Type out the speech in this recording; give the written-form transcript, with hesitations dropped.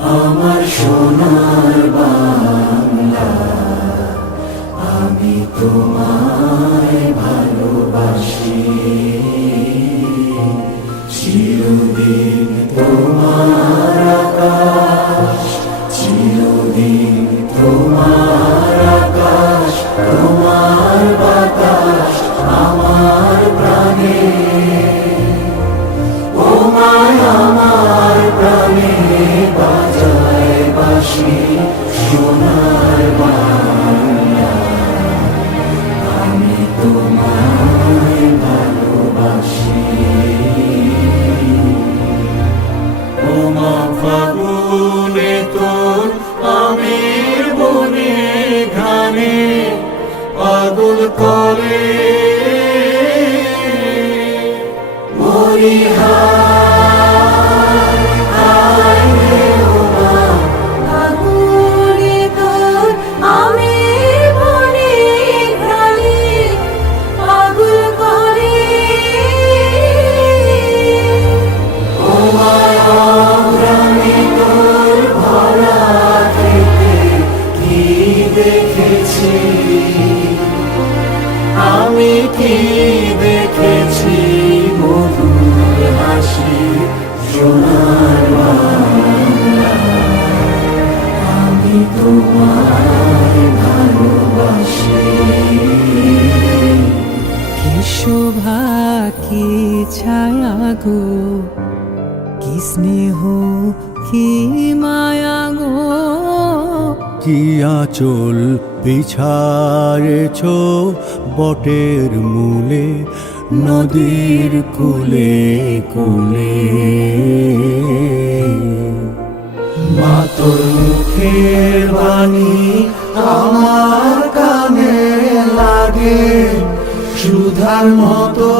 আমার সোনার বাংলা, আমি তোমায় ভালোবাসি। চিরদিন তোমার আকাশ, চিরদিন তোমার আকাশ, তোমার বাতাস আমার প্রাণে। ও মায় আমার প্রাণে বাজায় বাঁশি সোনার বাংলা, আমি তোমায় ভালোবাসি। ও মা ফাগুনে তোর আমের বনে ঘানে পাগল করে মরিহায় হায় রে। ও মা ফাগুনে তোর আমের বনে ঘ্রাণে পাগল করে। ও মা অগ্রামে তোর ভরা খেতে কি দেখেছি আমি, কি দেখেছি মধুর হাসি সোনার বাংলা, আমি তোমায় ভালোবাসি। কি শোভা কি ছায়া গো, কি স্নেহ কি মায়া গো, কি আঁচল বিছারেছ বটের মূলে নদীর কূলে কূলে। মা তোর মুখের বাণী আমার কানে লাগে সুধার মতো।